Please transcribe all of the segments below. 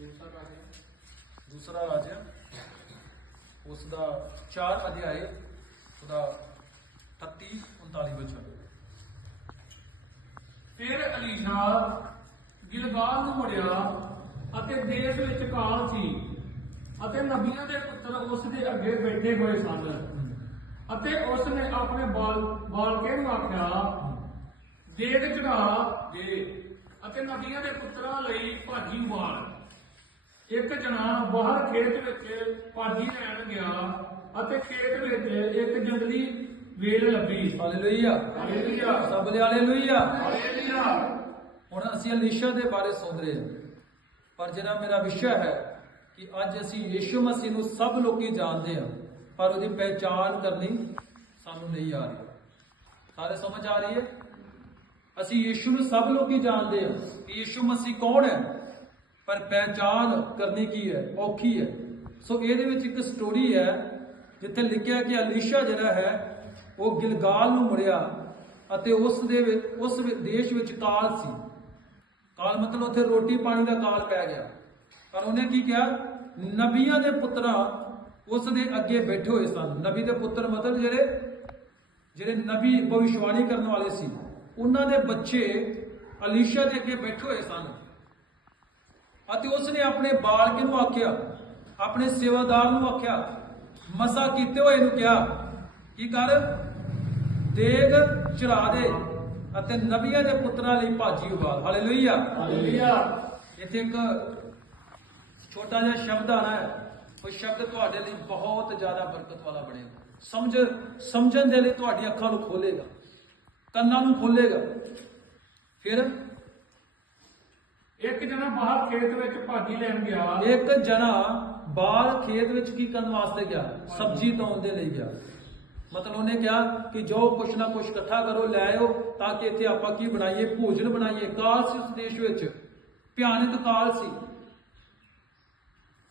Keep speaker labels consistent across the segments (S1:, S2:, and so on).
S1: ਦੂਸਰਾ ਰਾਜ। ਉਸ ਦਾ ਚਾਰ ਅਧਿਆਏ, ਉਹਦਾ 38 39 ਵਚਨ।
S2: ਫਿਰ ਅਲੀਸ਼ਾ ਗਿਲਗਾਲ ਨੂੰ ਮੁੜਿਆ ਅਤੇ ਦੇਸ਼ ਵਿੱਚ ਕਾਲ ਸੀ ਅਤੇ ਨਬੀਆਂ ਦੇ ਪੁੱਤਰ ਉਸ ਦੇ ਅੱਗੇ ਬੈਠੇ ਹੋਏ ਸਨ ਅਤੇ ਉਸ ਨੇ ਆਪਣੇ ਬਾਲ, ਬਾਲਕੇ ਨੂੰ ਆਖਿਆ, ਦੇਗ ਚੜਾ ਦੇ ਅਤੇ ਨਬੀਆਂ ਦੇ ਪੁੱਤਰਾਂ ਲਈ ਭਾਜੀ ਵਾਲ ਇੱਕ ਜਣਾ ਬਾਹਰ ਖੇਤ ਵਿੱਚ ਭਾਜੀ ਲੈਣ ਗਿਆ ਅਤੇ ਖੇਤ ਵਿੱਚ ਇੱਕ ਜੰਗਲੀ ਵੇਲ ਲੱਭੀ।
S1: ਹਾਲੇਲੂਇਆ।
S2: ਹਾਲੇਲੂਇਆ।
S1: ਸਭ ਦੇ ਹਾਲੇਲੂਇਆ।
S2: ਹਾਲੇਲੂਇਆ।
S1: ਹੁਣ ਅਸੀਂ ਅਲੀਸ਼ਾ ਦੇ ਬਾਰੇ ਸੁਣ ਰਹੇ ਹਾਂ। ਪਰ ਜਿਹੜਾ ਮੇਰਾ ਵਿਸ਼ਾ ਹੈ ਕਿ ਅੱਜ ਅਸੀਂ ਯੀਸ਼ੂ ਮਸੀਹ ਨੂੰ ਸਭ ਲੋਕੀ ਜਾਣਦੇ ਹਾਂ ਪਰ ਉਹਦੀ ਪਹਿਚਾਨ ਕਰਨੀ ਸਾਨੂੰ ਨਹੀਂ ਆ ਰਹੀ। ਸਾਰੇ ਸਮਝ ਆ ਰਹੀ ਹੈ? ਅਸੀਂ ਯੀਸ਼ੂ ਨੂੰ ਸਭ ਲੋਕੀ ਜਾਣਦੇ ਹਾਂ ਕਿ ਯੀਸ਼ੂ ਮਸੀਹ ਕੌਣ ਹੈ? ਪਰ ਪਹਿਚਾਨ ਕਰਨੀ ਕੀ ਹੈ? ਔਖੀ ਹੈ। ਸੋ ਇਹਦੇ ਵਿੱਚ ਇੱਕ ਸਟੋਰੀ ਹੈ, ਜਿੱਥੇ ਲਿਖਿਆ ਕਿ ਅਲੀਸ਼ਾ ਜਿਹੜਾ ਹੈ, ਉਹ ਗਿਲਗਾਲ ਨੂੰ ਮੁੜਿਆ ਅਤੇ ਉਸ ਦੇ ਵਿੱਚ ਉਸ ਦੇਸ਼ ਵਿੱਚ ਕਾਲ ਸੀ। ਕਾਲ ਮਤਲਬ ਉੱਥੇ ਰੋਟੀ ਪਾਣੀ ਦਾ ਕਾਲ ਪੈ ਗਿਆ। ਪਰ ਉਹਨੇ ਕੀ ਕਿਹਾ? ਨਬੀਆਂ ਦੇ ਪੁੱਤਰਾਂ ਉਸ ਦੇ ਅੱਗੇ ਬੈਠੇ ਹੋਏ ਸਨ। ਨਬੀ ਦੇ ਪੁੱਤਰ ਮਤਲਬ ਜਿਹੜੇ ਜਿਹੜੇ ਨਬੀ ਭਵਿਸ਼ਵਾਣੀ ਕਰਨ ਵਾਲੇ ਸੀ। ਉਹਨਾਂ ਦੇ ਬੱਚੇ ਅਲੀਸ਼ਾ ਦੇ ਅੱਗੇ ਬੈਠੇ ਹੋਏ ਸਨ। ਅਤੇ ਉਸ ਨੇ ਆਪਣੇ ਬਾਲਕੇ ਨੂੰ ਆਖਿਆ? ਆਪਣੇ ਸੇਵਾਦਾਰ ਨੂੰ ਆਖਿਆ। ਮਸਾ ਕੀਤੇ ਹੋਏ ਨੂੰ ਕਿਹਾ ਕੀ ਕਰ? ਦੇਗ ਚੜਾ ਦੇ ਅਤੇ ਨਬੀਆਂ ਦੇ ਪੁੱਤਰਾਂ ਲਈ ਭਾਜੀ ਉਬਾਲ। ਹਾਲੇਲੂਇਆ
S2: ਹਾਲੇਲੂਇਆ
S1: ਇੱਥੇ ਇੱਕ ਛੋਟਾ ਜਿਹਾ ਸ਼ਬਦ ਆਣਾ ਹੈ। ਉਹ ਸ਼ਬਦ ਤੁਹਾਡੇ ਲਈ ਬਹੁਤ ਜ਼ਿਆਦਾ ਬਰਕਤ ਵਾਲਾ ਬਣੇਗਾ। ਸਮਝ ਸਮਝਣ ਦੇ ਲਈ ਤੁਹਾਡੀ ਅੱਖਾਂ ਨੂੰ ਖੋਲੇਗਾ ਕੰਨਾਂ ਨੂੰ ਖੋਲੇਗਾ। ਫਿਰ
S2: ਇੱਕ ਜਣਾ ਬਾਹਰ ਖੇਤ ਵਿੱਚ ਭਾਜੀ ਲੈਣ ਗਿਆ।
S1: ਇੱਕ ਜਣਾ ਬਾਹਰ ਖੇਤ ਵਿੱਚ ਕੀ ਕਰਨ ਵਾਸਤੇ ਗਿਆ? ਸਬਜ਼ੀ ਤੋੜਨ ਦੇ ਲਈ ਗਿਆ। ਮਤਲਬ ਉਹਨੇ ਕਿਹਾ ਕਿ ਜੋ ਕੁਛ ਨਾ ਕੁਛ ਇਕੱਠਾ ਕਰੋ ਲੈ ਆਓ ਤਾਂ ਕਿ ਇੱਥੇ ਆਪਾਂ ਕੀ ਬਣਾਈਏ? ਭੋਜਨ ਬਣਾਈਏ। ਕਾਲ ਸੀ ਉਸ ਦੇਸ਼ ਵਿੱਚ। ਭਿਆਨਕ ਕਾਲ ਸੀ।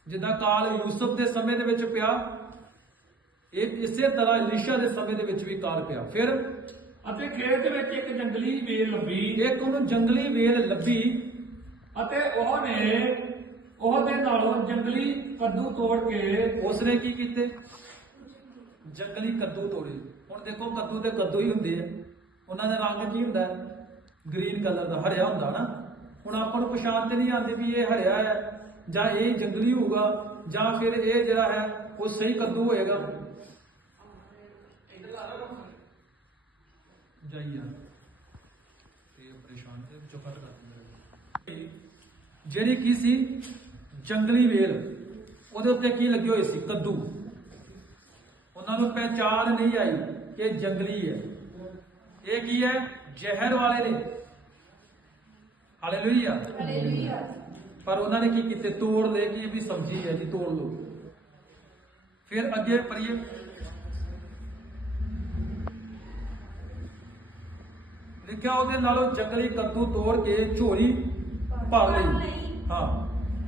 S1: ਜਿੱਦਾਂ ਕਾਲ ਯੂਸਫ ਦੇ ਸਮੇਂ ਦੇ ਵਿੱਚ ਪਿਆ ਇਹ ਇਸੇ ਤਰ੍ਹਾਂ ਇਲੀਸ਼ਾ ਦੇ ਸਮੇਂ ਦੇ ਵਿੱਚ ਵੀ ਕਾਲ ਪਿਆ। ਫਿਰ
S2: ਅਤੇ ਖੇਤ ਵਿੱਚ ਇੱਕ ਜੰਗਲੀ ਵੇਲ ਲੱਭੀ।
S1: ਇੱਕ ਉਹਨੂੰ ਜੰਗਲੀ ਵੇਲ ਲੱਭੀ।
S2: ਅਤੇ ਉਹਨੇ ਉਹਦੇ ਨਾਲੋਂ ਜੰਗਲੀ ਕੱਦੂ ਤੋੜ ਕੇ
S1: ਉਸਨੇ ਕੀ ਕੀਤੇ? ਜੰਗਲੀ ਕੱਦੂ ਤੋੜੇ। ਹੁਣ ਦੇਖੋ ਕੱਦੂ ਤੇ ਕੱਦੂ ਹੀ ਹੁੰਦੇ ਆ। ਉਹਨਾਂ ਦਾ ਰੰਗ ਕੀ ਹੁੰਦਾ? ਹੈ ਗ੍ਰੀਨ ਕਲਰ ਦਾ ਹਰਿਆ ਹੁੰਦਾ ਨਾ। ਹੁਣ ਆਪਾਂ ਨੂੰ ਪਛਾਣ ਤੇ ਨਹੀਂ ਆਉਂਦੀ ਵੀ ਇਹ ਹਰਿਆ ਹੈ ਜਾਂ ਇਹ ਜੰਗਲੀ ਹੋਊਗਾ ਜਾਂ ਫਿਰ ਇਹ ਜਿਹੜਾ ਹੈ ਉਹ ਸਹੀ ਕੱਦੂ ਹੋਏਗਾ। ਜਾਈਆ ਇਹ ਪਰੇਸ਼ਾਨ ਤੇ ਕੱਟ ਕਰ ਦਿੰਦੇ ਜਿਹੜੀ ਕੀ ਸੀ? ਜੰਗਲੀ ਵੇਲ। ਉਹਦੇ ਉੱਤੇ ਕੀ ਲੱਗੇ ਹੋਏ ਸੀ? ਕੱਦੂ। ਉਹਨਾਂ ਨੂੰ ਪਹਿਚਾਨ ਨਹੀਂ ਆਈ ਕਿ ਇਹ ਜੰਗਲੀ ਹੈ। ਇਹ ਕੀ ਹੈ? ਜ਼ਹਿਰ ਵਾਲੇ ਨੇ। ਹਾਲੇਲੂਇਆ।
S3: ਹਾਲੇਲੂਇਆ।
S1: ਪਰ ਉਹਨਾਂ ਨੇ ਕੀ ਕੀਤੇ? ਤੋੜ ਲਏ ਕਿ ਇਹ ਵੀ ਸਬਜ਼ੀ ਹੈ ਜੀ ਤੋੜ ਲਓ। ਫਿਰ ਅੱਗੇ ਪੜੀਏ ਲਿਖਿਆ ਉਹਦੇ ਨਾਲੋਂ ਜੰਗਲੀ ਕੱਦੂ ਤੋੜ ਕੇ ਝੋਲੀ ਭਰ ਲਈ। ਹਾਂ।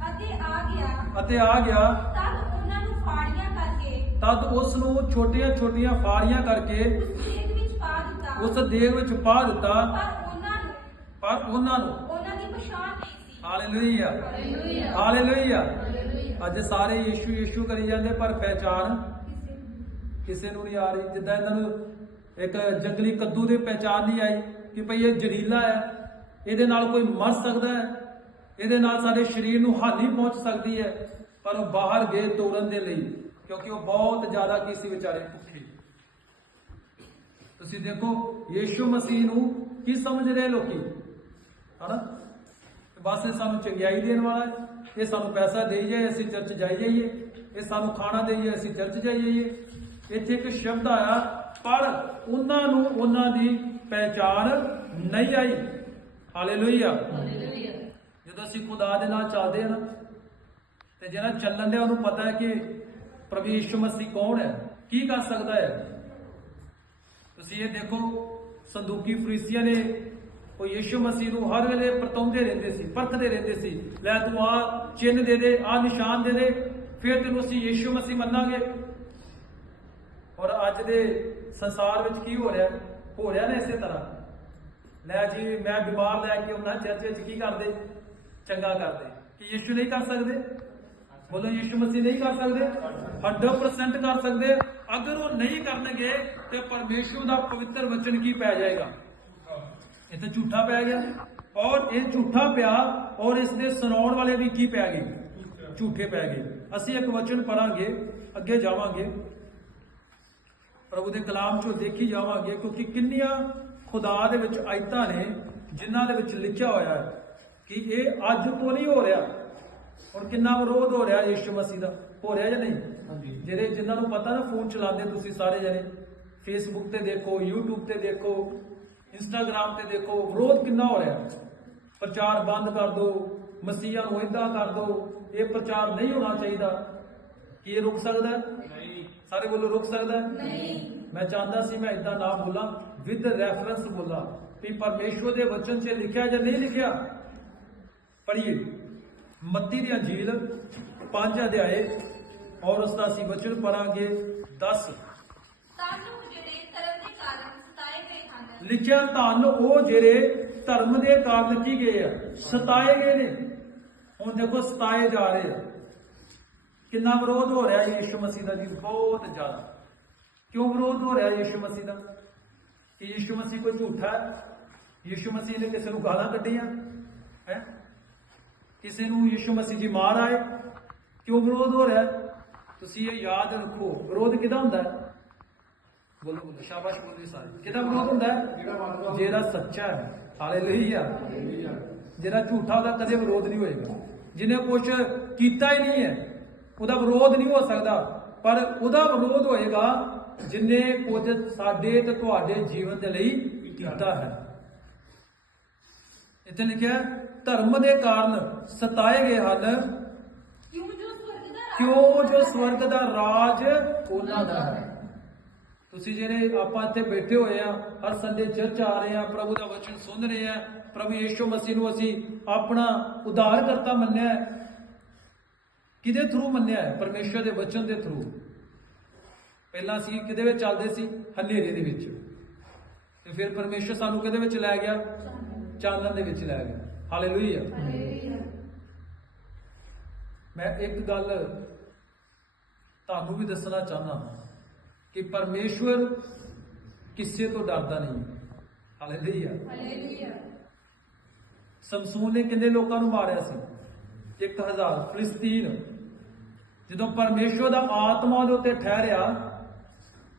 S3: ਅਤੇ ਆ ਗਿਆ।
S1: ਅਤੇ ਆ ਗਿਆ।
S3: ਤਦ ਉਹਨਾਂ ਨੂੰ ਫਾੜੀਆਂ ਕਰਕੇ
S1: ਤਦ ਉਸ ਨੂੰ ਛੋਟੀਆਂ ਛੋਟੀਆਂ ਫਾੜੀਆਂ ਕਰਕੇ
S3: ਉਸ ਦੇਗ ਵਿੱਚ ਪਾ ਦਿੱਤਾ।
S1: ਉਸ ਦੇਗ ਵਿੱਚ ਪਾ ਦਿੱਤਾ।
S3: ਪਰ ਉਹਨਾਂ ਨੂੰ
S1: ਪਰ ਉਹਨਾਂ ਨੂੰ
S3: ਉਹਨਾਂ ਦੀ ਪਛਾਣ ਨਹੀਂ ਸੀ।
S1: ਹਾਲੇਲੂਇਆ।
S3: ਹਾਲੇਲੂਇਆ।
S1: ਹਾਲੇਲੂਇਆ।
S3: ਹਾਲੇਲੂਇਆ।
S1: ਅੱਜ ਸਾਰੇ ਯੀਸ਼ੂ ਯੀਸ਼ੂ ਕਰੀ ਜਾਂਦੇ ਪਰ ਪਹਿਚਾਨ ਕਿਸੇ ਨੂੰ ਨਹੀਂ। ਆ ਰਹੀ। ਜਿੱਦਾਂ ਇਹਨਾਂ ਨੂੰ ਇੱਕ ਜੰਗਲੀ ਕੱਦੂ ਦੀ ਪਹਿਚਾਨ ਨਹੀਂ ਆਈ ਕਿ ਭਈ ਇਹ ਜ਼ਹਿਰੀਲਾ ਹੈ ਇਹਦੇ ਨਾਲ ਕੋਈ ਮਰ ਸਕਦਾ ਹੈ। ਇਹਦੇ ਨਾਲ ਸਾਡੇ ਸਰੀਰ ਨੂੰ ਹਾਨੀ ਪਹੁੰਚ ਸਕਦੀ ਹੈ, ਪਰ ਉਹ ਬਾਹਰ ਗਏ ਤੋੜਨ ਦੇ ਲਈ, ਕਿਉਂਕਿ ਉਹ ਬਹੁਤ ਜ਼ਿਆਦਾ ਕੀ ਸੀ ਵਿਚਾਰੇ? ਭੁੱਖੇ। ਤੁਸੀਂ ਦੇਖੋ, ਯੀਸ਼ੂ ਮਸੀਹ ਨੂੰ ਕੀ ਸਮਝ ਸਮਝਦੇ ਲੋਕੀ? ਹਨਾ? ਬਸ ਇਹ ਸਾਨੂੰ ਚੰਗਿਆਈ ਦੇਣ ਵਾਲਾ ਹੈ, ਇਹ ਸਾਨੂੰ ਪੈਸਾ ਦੇਈ ਜਾਏ, ਅਸੀਂ ਚਰਚ ਜਾਈ ਜਾਈਏ, ਇਹ ਸਾਨੂੰ ਖਾਣਾ ਦੇਈ ਜਾਏ, ਅਸੀਂ ਚਰਚ ਜਾਈ ਜਾਈਏ। ਇੱਥੇ ਇੱਕ ਸ਼ਬਦ ਆਇਆ, ਪਰ ਉਹਨਾਂ ਨੂੰ ਉਹਨਾਂ ਦੀ ਪਹਿਚਾਨ ਨਹੀਂ ਆਈ। ਹਾਲੇਲੂਇਆ।
S3: ਹਾਲੇਲੂਇਆ।
S1: ਜਦੋਂ ਅਸੀਂ ਖੁਦਾ ਦੇ ਨਾਲ ਚੱਲਦੇ ਹਾਂ ਨਾ, ਤੇ ਜਿਹੜਾ ਚੱਲਣ ਦੇ ਉਹਨੂੰ ਪਤਾ ਹੈ ਕਿ ਪ੍ਰਭੂ ਯਿਸੂ ਮਸੀਹ ਕੌਣ ਹੈ? ਕੀ ਕਰ ਸਕਦਾ ਹੈ? ਤੁਸੀਂ ਇਹ ਦੇਖੋ, ਸੰਦੂਕੀ ਫਰੀਸੀਆਂ ਨੇ ਉਹ ਯਿਸੂ ਮਸੀਹ ਨੂੰ ਹਰ ਵੇਲੇ ਪਰਤਾਉਂਦੇ ਰਹਿੰਦੇ ਸੀ, ਪਰਖਦੇ ਰਹਿੰਦੇ ਸੀ। ਲੈ ਤੂੰ ਆ ਚਿੰਨ ਦੇ ਦੇ, ਆ ਨਿਸ਼ਾਨ ਦੇ ਦੇ, ਫਿਰ ਤੈਨੂੰ ਅਸੀਂ ਯਿਸੂ ਮਸੀਹ ਮੰਨਾਂਗੇ। ਔਰ ਅੱਜ ਦੇ ਸੰਸਾਰ ਵਿੱਚ ਕੀ ਹੋ ਰਿਹਾ? ਹੋ ਰਿਹਾ ਨਾ ਇਸੇ ਤਰ੍ਹਾਂ। ਲੈ ਜੀ, ਮੈਂ ਬਿਮਾਰ ਲੈ ਕੇ ਉਹਨਾਂ ਚਰਚ ਵਿੱਚ ਕੀ ਕਰਦੇ? ਚੰਗਾ ਕਰਦੇ। ਕਿ ਯਿਸੂ ਨਹੀਂ ਕਰ ਸਕਦੇ? ਬੋਲੋ, ਯਿਸੂ ਮਸੀਹ ਨਹੀਂ ਕਰ ਸਕਦੇ? 100% ਕਰ ਸਕਦੇ। ਅਗਰ ਉਹ ਨਹੀਂ ਕਰਨਗੇ, ਤੇ ਪਰਮੇਸ਼ਵਰ ਦਾ ਪਵਿੱਤਰ ਵਚਨ ਕੀ ਪੈ ਜਾਏਗਾ? ਇਹ ਤਾਂ ਝੂਠਾ ਪੈ ਗਿਆ। ਔਰ ਇਹ ਝੂਠਾ ਪਿਆ, ਔਰ ਇਸ ਦੇ ਸੁਣਾਉਣ ਵਾਲੇ ਵੀ ਕੀ ਪੈ ਗਏ? ਝੂਠੇ ਪੈ ਗਏ। ਅਸੀਂ ਇੱਕ ਵਚਨ ਪੜਾਂਗੇ ਅੱਗੇ ਜਾਵਾਂਗੇ। ਪ੍ਰਭੂ ਦੇ ਕਲਾਮ ਚੋਂ ਦੇਖੀ ਜਾਵਾਂਗੇ, ਕਿਉਂਕਿ ਕਿੰਨੀਆਂ ਖੁਦਾ ਦੇ ਵਿੱਚ ਆਇਤਾਂ ਨੇ, ਜਿਨ੍ਹਾਂ ਦੇ ਵਿੱਚ ਲਿਖਿਆ ਹੋਇਆ ਹੈ। ਕਿ ਇਹ ਅੱਜ ਤੋਂ ਨਹੀਂ ਹੋ ਰਿਹਾ। ਹੁਣ ਕਿੰਨਾ ਵਿਰੋਧ ਹੋ ਰਿਹਾ ਯਿਸੂ ਮਸੀਹ ਦਾ? ਹੋ ਰਿਹਾ ਜਾਂ ਨਹੀਂ?
S2: ਹਾਂਜੀ।
S1: ਜਿਹੜੇ ਜਿਨ੍ਹਾਂ ਨੂੰ ਪਤਾ ਨਾ ਫੋਨ ਚਲਾਉਂਦੇ ਤੁਸੀਂ ਸਾਰੇ ਜਣੇ। ਫੇਸਬੁੱਕ ਤੇ ਦੇਖੋ YouTube ਤੇ ਦੇਖੋ Instagram ਤੇ ਦੇਖੋ ਵਿਰੋਧ ਕਿੰਨਾ ਹੋ ਰਿਹਾ? ਪ੍ਰਚਾਰ ਬੰਦ ਕਰ ਦਿਓ ਮਸੀਹਾਂ ਨੂੰ ਇਦਾਂ ਕਰ ਦਿਓ ਇਹ ਪ੍ਰਚਾਰ ਨਹੀਂ ਹੋਣਾ ਚਾਹੀਦਾ। ਕੀ ਇਹ ਰੁਕ ਸਕਦਾ?
S2: ਨਹੀਂ।
S1: ਸਾਰੇ ਬੋਲੋ ਰੁਕ ਸਕਦਾ?
S3: ਨਹੀਂ।
S1: ਮੈਂ ਚਾਹੁੰਦਾ ਸੀ ਮੈਂ ਇਦਾਂ ਨਾ ਬੋਲਾਂ ਵਿਦ ਰੈਫਰੈਂਸ ਬੋਲਾਂ। ਵੀ ਪਰਮੇਸ਼ਵਰ ਦੇ ਵਚਨ 'ਚ ਲਿਖਿਆ ਜਾਂ ਨਹੀਂ ਲਿਖਿਆ? ਪੜ੍ਹੀਏ। ਮੱਤੀ ਦੀ ਅੰਜੀਲ 5 ਅਧਿਆਏ ਔਰ ਉਸ ਦਾ ਅਸੀਂ ਵਚਨ ਪੜਾਂਗੇ 10
S3: ਤਾਂ ਲੋਕ ਜਿਹੜੇ ਧਰਮ ਦੇ ਕਾਰਨ ਸਤਾਏ ਗਏ ਹਨ।
S1: ਲਿਖਿਆ ਧੰਨ ਉਹ ਜਿਹੜੇ ਧਰਮ ਦੇ ਕਾਰਨ ਕੀ ਗਏ ਆ ਸਤਾਏ ਗਏ ਨੇ। ਹੁਣ ਦੇਖੋ ਸਤਾਏ ਜਾ ਰਹੇ ਆ। ਕਿੰਨਾ ਵਿਰੋਧ ਹੋ ਰਿਹਾ ਯੀਸ਼ੂ ਮਸੀਹ ਦਾ ਜੀ? ਬਹੁਤ ਜ਼ਿਆਦਾ। ਕਿਉਂ ਵਿਰੋਧ ਹੋ ਰਿਹਾ ਯੀਸ਼ੂ ਮਸੀਹ ਦਾ? ਕਿ ਯੀਸ਼ੂ ਮਸੀਹ ਕੋਈ ਝੂਠਾ ਹੈ? ਯੀਸ਼ੂ ਮਸੀਹ ਨੇ ਕਿਸੇ ਨੂੰ ਗਾਲਾਂ ਕੱਢੀਆਂ? ਹੈ? ਕਿਸੇ ਨੂੰ ਯੀਸ਼ੂ ਮਸੀਹ ਜੀ ਮਾਰ ਆਏ ਕਿਉਂ ਵਿਰੋਧ ਹੋ ਰਿਹਾ? ਤੁਸੀਂ ਇਹ ਯਾਦ ਰੱਖੋ ਵਿਰੋਧ ਕਿਹਦਾ ਹੁੰਦਾ? ਹੈ ਬੋਲੋ ਬੋਲੋ ਸ਼ਾਬਾਸ਼ ਬੋਲੋ ਸਾਰੇ। ਕਿਹਦਾ ਵਿਰੋਧ ਹੁੰਦਾ? ਹੈ ਜਿਹੜਾ ਸੱਚਾ ਹੈ। ਹਾਲੇਲੂਇਆ। ਜਿਹੜਾ ਝੂਠਾ ਉਹਦਾ ਕਦੇ ਵਿਰੋਧ ਨਹੀਂ ਹੋਏਗਾ। ਜਿਹਨੇ ਕੁਝ ਕੀਤਾ ਹੀ ਨਹੀਂ ਹੈ ਉਹਦਾ ਵਿਰੋਧ ਨਹੀਂ ਹੋ ਸਕਦਾ। ਪਰ ਉਹਦਾ ਵਿਰੋਧ ਹੋਏਗਾ ਜਿਨੇ ਕੁਝ ਸਾਡੇ ਤੇ ਤੁਹਾਡੇ ਜੀਵਨ ਦੇ ਲਈ ਕੀਤਾ ਹੈ। ਇੱਥੇ ਲਿਖਿਆ ਧਰਮ ਦੇ ਕਾਰਨ ਸਤਾਏ ਗਏ ਹਨ।
S3: ਕਿਉਂ ਜੋ ਸਵਰਗ ਦਾ ਰਾਜ
S1: ਕਿਉਂ ਜੋ ਸਵਰਗ ਦਾ ਰਾਜ ਉਹਨਾਂ ਦਾ ਹੈ। ਤੁਸੀਂ ਜਿਹੜੇ ਆਪਾਂ ਇੱਥੇ ਬੈਠੇ ਹੋਏ ਆ ਹਰ ਸੰਡੇ ਚਰਚ ਆ ਰਹੇ ਆ ਪ੍ਰਭੂ ਦਾ ਵਚਨ ਸੁਣ ਰਹੇ ਆ ਪ੍ਰਭੂ ਯੀਸ਼ੂ ਮਸੀਹ ਨੂੰ ਅਸੀਂ ਆਪਣਾ ਉਧਾਰ ਕਰਤਾ ਮੰਨਿਆ ਕਿਹਦੇ ਥਰੂ ਮੰਨਿਆ ਹੈ? ਪਰਮੇਸ਼ਵਰ ਦੇ ਵਚਨ ਦੇ ਥਰੂ ਪਹਿਲਾਂ ਅਸੀਂ ਕਿਹਦੇ ਵਿੱਚ ਚੱਲਦੇ ਸੀ? ਹਨੇਰੇ ਦੇ ਵਿੱਚ। ਤੇ ਫਿਰ ਪਰਮੇਸ਼ਵਰ ਸਾਨੂੰ ਕਿਹਦੇ ਵਿੱਚ ਲੈ ਗਿਆ? ਚਾਨਣ ਦੇ ਵਿੱਚ ਲੈ ਗਿਆ। ਹਾਲੇਲੂਇਆ ਮੈਂ ਇੱਕ ਗੱਲ ਤੁਹਾਨੂੰ ਵੀ ਦੱਸਣਾ ਚਾਹੁੰਦਾ ਕਿ ਪਰਮੇਸ਼ਵਰ ਕਿਸੇ ਤੋਂ ਡਰਦਾ ਨਹੀਂ। ਹਾਲੇਲੂਇਆ
S3: ਹਾਲੇਲੂਇਆ
S1: ਸਮਸੂਨ ਨੇ ਕਿੰਨੇ ਲੋਕਾਂ ਨੂੰ ਮਾਰਿਆ ਸੀ? 1000 ਫਿਲਿਸਤੀਨ ਜਦੋਂ ਪਰਮੇਸ਼ਵਰ ਦਾ ਆਤਮਾ ਉਹਦੇ ਉੱਤੇ ਠਹਿਰਿਆ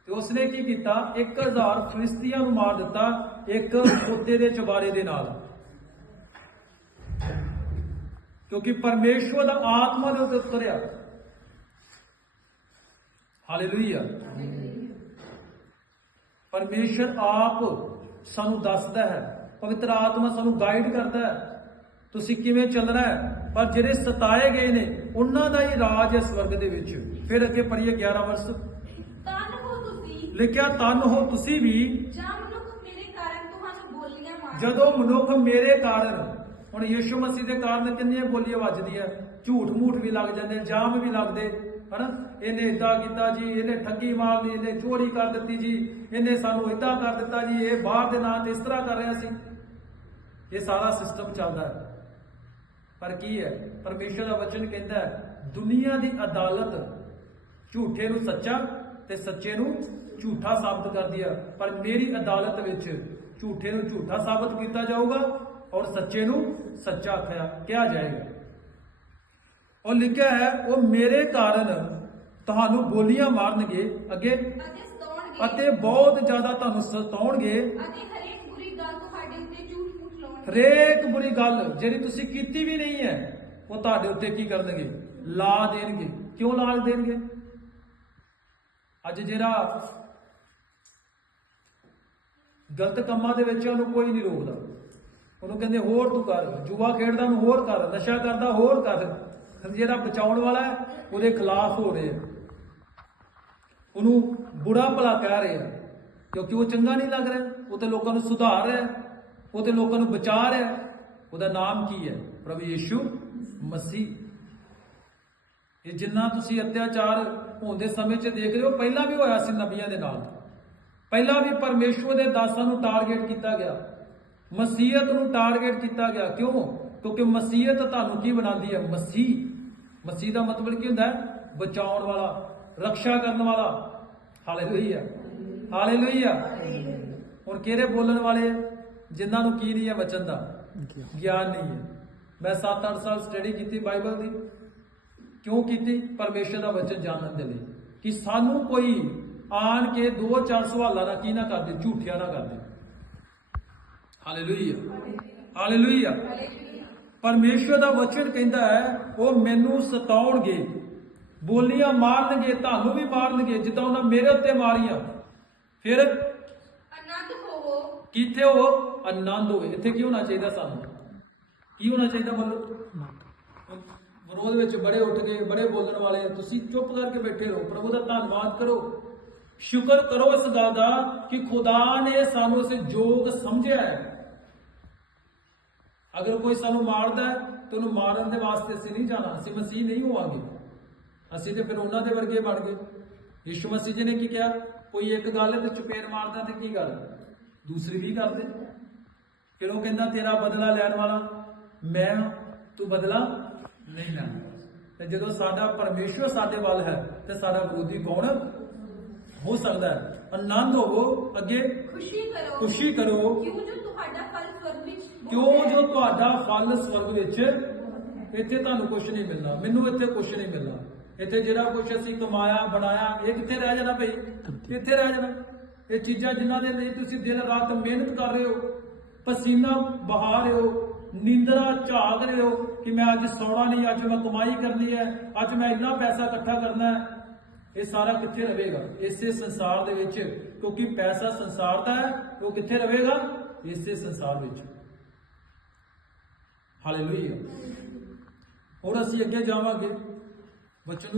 S1: ਤੇ ਉਸਨੇ ਕੀ ਕੀਤਾ? 1000 ਫਿਲਿਸਤੀਆਂ ਨੂੰ ਮਾਰ ਦਿੱਤਾ ਇੱਕ ਕੁੱਤੇ ਦੇ ਚਬਾਰੇ ਦੇ ਨਾਲ। ਕਿਉਂਕਿ ਪਰਮੇਸ਼ਵਰ ਦਾ ਆਤਮਾ ਦੇ ਉੱਤੇ ਉਤਰਿਆ। ਹਾਲੇਲੂਇਆ ਪਰਮੇਸ਼ਰ ਆਪ ਸਾਨੂੰ ਦੱਸਦਾ ਹੈ ਪਵਿੱਤਰ ਆਤਮਾ ਸਾਨੂੰ ਗਾਈਡ ਕਰਦਾ ਹੈ ਤੁਸੀਂ ਕਿਵੇਂ ਚੱਲਣਾ ਹੈ? ਪਰ ਜਿਹੜੇ ਸਤਾਏ ਗਏ ਨੇ ਉਹਨਾਂ ਦਾ ਹੀ ਰਾਜ ਹੈ ਸਵਰਗ ਦੇ ਵਿੱਚ। ਫਿਰ ਅੱਗੇ ਪੜ੍ਹੀਏ 11 ਵਰਸ।
S3: ਤਾਂ ਹੋ ਤੁਸੀਂ।
S1: ਲਿਖਿਆ ਤਨ ਹੋ ਤੁਸੀਂ ਵੀ।
S3: ਜਾਂ ਮਨੁੱਖ ਮੇਰੇ ਕਾਰਨ ਤੁਹਾਨੂੰ ਬੋਲੀਆਂ ਮਾਰ
S1: ਜਦੋਂ ਮਨੁੱਖ ਮੇਰੇ ਕਾਰਨ ਹੁਣ ਯੀਸ਼ੂ ਮਸੀਹ ਦੇ ਕਾਰਨ ਕਿੰਨੀਆਂ ਬੋਲੀਆਂ ਵੱਜਦੀਆਂ, ਝੂਠ ਮੂਠ ਵੀ ਲੱਗ ਜਾਂਦੇ ਜਾਮ ਵੀ ਲੱਗਦੇ, ਹਨਾ? ਇਹਨੇ ਇਦਾਂ ਕੀਤਾ ਜੀ, ਇਹਨੇ ਠੱਗੀ ਮਾਰ ਲਈ, ਇਹਨੇ ਚੋਰੀ ਕਰ ਦਿੱਤੀ ਜੀ, ਇਹਨੇ ਸਾਨੂੰ ਇਦਾਂ ਕਰ ਦਿੱਤਾ ਜੀ, ਇਹ ਬਾਹਰ ਦੇ ਨਾਂ ਤੇ ਇਸ ਤਰ੍ਹਾਂ ਕਰ ਰਿਹਾ ਸੀ। ਇਹ ਸਾਰਾ ਸਿਸਟਮ ਚੱਲਦਾ ਹੈ। ਪਰ ਕੀ ਹੈ? ਪਰਮੇਸ਼ਰ ਦਾ ਵਚਨ ਕਹਿੰਦਾ ਹੈ, ਦੁਨੀਆ ਦੀ ਅਦਾਲਤ ਝੂਠੇ ਨੂੰ ਸੱਚਾ ਤੇ ਸੱਚੇ ਨੂੰ ਝੂਠਾ ਸਾਬਤ ਕਰਦੀ ਆ। ਪਰ ਮੇਰੀ ਅਦਾਲਤ ਵਿੱਚ ਝੂਠੇ ਨੂੰ ਝੂਠਾ ਸਾਬਤ ਕੀਤਾ ਜਾਊਗਾ ਔਰ ਸੱਚੇ ਨੂੰ ਸੱਚਾ ਆਖਿਆ ਕਿਹਾ ਜਾਏਗਾ। ਉਹ ਲਿਖਿਆ ਹੈ ਉਹ ਮੇਰੇ ਕਾਰਨ ਤੁਹਾਨੂੰ ਬੋਲੀਆਂ ਮਾਰਨਗੇ ਅੱਗੇ
S3: ਅਤੇ
S1: ਬਹੁਤ ਜ਼ਿਆਦਾ ਤੁਹਾਨੂੰ ਸਤਾਉਣਗੇ।
S3: ਅਤੇ ਹਰੇਕ ਬੁਰੀ ਗੱਲ ਤੁਹਾਡੇ ਉੱਤੇ ਝੂਠ ਫੂਟ ਲਾਉਣਗੇ।
S1: ਹਰੇਕ ਬੁਰੀ ਗੱਲ ਜਿਹੜੀ ਤੁਸੀਂ ਕੀਤੀ ਵੀ ਨਹੀਂ ਹੈ ਉਹ ਤੁਹਾਡੇ ਉੱਤੇ ਕੀ ਕਰਨਗੇ? ਲਾ ਦੇਣਗੇ। ਕਿਉਂ ਲਾ ਦੇਣਗੇ? ਅੱਜ ਜਿਹੜਾ ਗਲਤ ਕੰਮਾਂ ਦੇ ਵਿੱਚ ਉਹਨੂੰ ਕੋਈ ਨਹੀਂ ਰੋਕਦਾ। ਉਹਨੂੰ ਕਹਿੰਦੇ ਹੋਰ ਤੂੰ ਕਰ, ਜੂਆ ਖੇਡਦਾ ਨੂੰ ਹੋਰ ਕਰ, ਨਸ਼ਾ ਕਰਦਾ ਹੋਰ ਕਰ। ਜਿਹੜਾ ਬਚਾਉਣ ਵਾਲਾ ਉਹਦੇ ਖਿਲਾਫ ਹੋ ਰਹੇ ਆ। ਉਹਨੂੰ ਬੁਰਾ ਭਲਾ ਕਹਿ ਰਹੇ ਆ, ਕਿਉਂਕਿ ਉਹ ਚੰਗਾ ਨਹੀਂ ਲੱਗ ਰਿਹਾ, ਉਹ ਤੇ ਲੋਕਾਂ ਨੂੰ ਸੁਧਾਰ ਰਿਹਾ, ਉਹ ਤੇ ਲੋਕਾਂ ਨੂੰ ਬਚਾ ਰਿਹਾ। ਉਹਦਾ ਨਾਮ ਕੀ ਹੈ? ਪ੍ਰਭੂ ਯੀਸ਼ੂ ਮਸੀਹ। ਇਹ ਜਿੰਨਾ ਤੁਸੀਂ ਅਤਿਆਚਾਰ ਹੁੰਦੇ ਸਮੇਂ 'ਚ ਦੇਖ ਰਹੇ ਹੋ, ਪਹਿਲਾਂ ਵੀ ਹੋਇਆ ਸੀ ਨਬੀਆਂ ਦੇ ਨਾਲ। ਪਹਿਲਾਂ ਵੀ ਪਰਮੇਸ਼ਵਰ ਦੇ ਦਾਸਾਂ ਨੂੰ ਟਾਰਗੇਟ ਕੀਤਾ ਗਿਆ। ਮਸੀਹਤ ਨੂੰ ਟਾਰਗੇਟ ਕੀਤਾ ਗਿਆ। ਕਿਉਂ? ਕਿਉਂਕਿ ਮਸੀਹਤ ਤੁਹਾਨੂੰ ਕੀ ਬਣਾਉਂਦੀ ਹੈ? ਮਸੀਹ। ਮਸੀਹ ਦਾ ਮਤਲਬ ਕੀ ਹੁੰਦਾ ਹੈ? ਬਚਾਉਣ ਵਾਲਾ ਰੱਖਿਆ ਕਰਨ ਵਾਲਾ। ਹਾਲੇਲੂਇਆ ਹਾਲੇਲੂਇਆ ਹੁਣ ਕਿਹੜੇ ਬੋਲਣ ਵਾਲੇ ਆ? ਜਿਨ੍ਹਾਂ ਨੂੰ ਕੀ ਨਹੀਂ ਹੈ? ਵਚਨ ਦਾ। ਗਿਆਨ ਨਹੀਂ ਹੈ। ਮੈਂ 7-8 ਸਾਲ ਸਟੱਡੀ ਕੀਤੀ ਬਾਈਬਲ ਦੀ। ਕਿਉਂ ਕੀਤੀ? ਪਰਮੇਸ਼ਰ ਦਾ ਵਚਨ ਜਾਣਨ ਦੇ ਲਈ। ਕਿ ਸਾਨੂੰ ਕੋਈ ਆਣ ਕੇ ਦੋ ਚਾਰ ਸਵਾਲਾਂ ਦਾ ਕੀ ਨਾ ਕਰਦੇ ਝੂਠਿਆ ਨਾ ਕਰਦੇ ਹਾਲੇਲੂਇਆ ਹਾਲੇਲੂਇਆ ਪਰਮੇਸ਼ਰ ਦਾ ਵਚਨ ਕਹਿੰਦਾ ਹੈ ਉਹ ਮੈਨੂੰ ਸਤਾਉਣਗੇ ਬੋਲੀਆਂ ਮਾਰਨਗੇ ਤੁਹਾਨੂੰ ਵੀ ਮਾਰਨਗੇ ਜਿੱਦਾਂ ਉਹਨਾਂ ਮੇਰੇ ਉੱਤੇ ਮਾਰੀਆਂ। ਫਿਰ
S3: ਆਨੰਦ ਹੋਵੋ।
S1: ਕਿੱਥੇ ਹੋ ਆਨੰਦ ਹੋਵੇ। ਇੱਥੇ ਕੀ ਹੋਣਾ ਚਾਹੀਦਾ ਸਾਨੂੰ? ਕੀ ਹੋਣਾ ਚਾਹੀਦਾ ਮਤਲਬ? ਵਿਰੋਧ ਵਿੱਚ ਬੜੇ ਉੱਠ ਕੇ ਬੜੇ ਬੋਲਣ ਵਾਲੇ ਤੁਸੀਂ ਚੁੱਪ ਕਰਕੇ ਬੈਠੇ ਰਹੋ। ਪ੍ਰਭੂ ਦਾ ਧੰਨਵਾਦ ਕਰੋ। ਸ਼ੁਕਰ ਕਰੋ ਇਸ ਗੱਲ ਦਾ ਕਿ ਖੁਦਾ ਨੇ ਸਾਨੂੰ ਇਸ ਯੋਗ ਸਮਝਿਆ ਹੈ। ਅਗਰ ਕੋਈ ਸਾਨੂੰ ਮਾਰਦਾ ਹੈ, ਤੇ ਉਹਨੂੰ ਮਾਰਨ ਦੇ ਵਾਸਤੇ ਅਸੀਂ ਨਹੀਂ ਜਾਣਾ, ਅਸੀਂ ਮਸੀਹ ਨਹੀਂ ਹੋਵਾਂਗੇ। ਅਸੀਂ ਤੇ ਫਿਰ ਉਹਨਾਂ ਦੇ ਵਰਗੇ ਬਣ ਗਏ। ਯਿਸੂ ਮਸੀਹ ਜੀ ਨੇ ਕੀ ਕਿਹਾ? ਕੋਈ ਇੱਕ ਗੱਲ ਹੈ ਤੇ ਚਪੇੜ ਮਾਰਦਾ ਤੇ ਕੀ ਗੱਲ? ਦੂਸਰੀ ਵੀ ਕਰਦੇ ਫਿਰ ਉਹ ਕਹਿੰਦਾ, ਤੇਰਾ ਬਦਲਾ ਲੈਣ ਵਾਲਾ, ਮੈਂ ਤੂੰ ਬਦਲਾ ਨਹੀਂ ਲੈਣਾ। ਤੇ ਜਦੋਂ ਸਾਡਾ ਪਰਮੇਸ਼ਵਰ ਸਾਡੇ ਵੱਲ ਹੈ, ਤੇ ਸਾਡਾ ਵਿਰੋਧੀ ਕੌਣ ਹੋ ਸਕਦਾ ਹੈ। ਆਨੰਦ ਹੋਵੋ ਅੱਗੇ
S3: ਖੁਸ਼ੀ ਕਰੋ।
S1: ਖੁਸ਼ੀ ਕਰੋ।
S3: ਕਿਉਂ ਜੋ ਤੁਹਾਡਾ ਫਲ ਸਵਰਗ ਵਿੱਚ
S1: ਕਿਉਂ ਜੋ ਤੁਹਾਡਾ ਫਲ ਸਵਰਗ ਵਿੱਚ ਇੱਥੇ ਤੁਹਾਨੂੰ ਕੁਝ ਨਹੀਂ ਮਿਲਣਾ। ਮੈਨੂੰ ਇੱਥੇ ਕੁਝ ਨਹੀਂ ਮਿਲਣਾ। ਇੱਥੇ ਜਿਹੜਾ ਕੁਝ ਅਸੀਂ ਕਮਾਇਆ ਬਣਾਇਆ ਇਹ ਕਿੱਥੇ ਰਹਿ ਜਾਣਾ ਭਈ? ਇੱਥੇ ਰਹਿ ਜਾਣਾ? ਇਹ ਚੀਜ਼ਾਂ ਜਿਨ੍ਹਾਂ ਦੇ ਲਈ ਤੁਸੀਂ ਦਿਨ ਰਾਤ ਮਿਹਨਤ ਕਰ ਰਹੇ ਹੋ ਪਸੀਨਾ ਬਹਾ ਰਹੇ ਹੋ ਨੀਂਦਰਾ ਝਾਗ ਰਹੇ ਹੋ ਕਿ ਮੈਂ ਅੱਜ ਸੌਣਾ ਨਹੀਂ ਅੱਜ ਮੈਂ ਕਮਾਈ ਕਰਨੀ ਹੈ ਅੱਜ ਮੈਂ ਇੰਨਾ ਪੈਸਾ ਇਕੱਠਾ ਕਰਨਾ ਹੈ। ਇਹ ਸਾਰਾ ਕਿੱਥੇ ਰਹੇਗਾ? ਇਸੇ ਸੰਸਾਰ ਦੇ ਵਿੱਚ ਕਿਉਂਕਿ ਪੈਸਾ ਸੰਸਾਰ ਦਾ ਹੈ ਉਹ ਕਿੱਥੇ ਰਹੇਗਾ? ਇਸੇ ਸੰਸਾਰ ਵਿੱਚ। ਹਾਲੇਲੂਇਆ ਹੋਰ ਅਸੀਂ ਅੱਗੇ ਜਾਵਾਂਗੇ। ਬੱਚੇ ਨੂੰ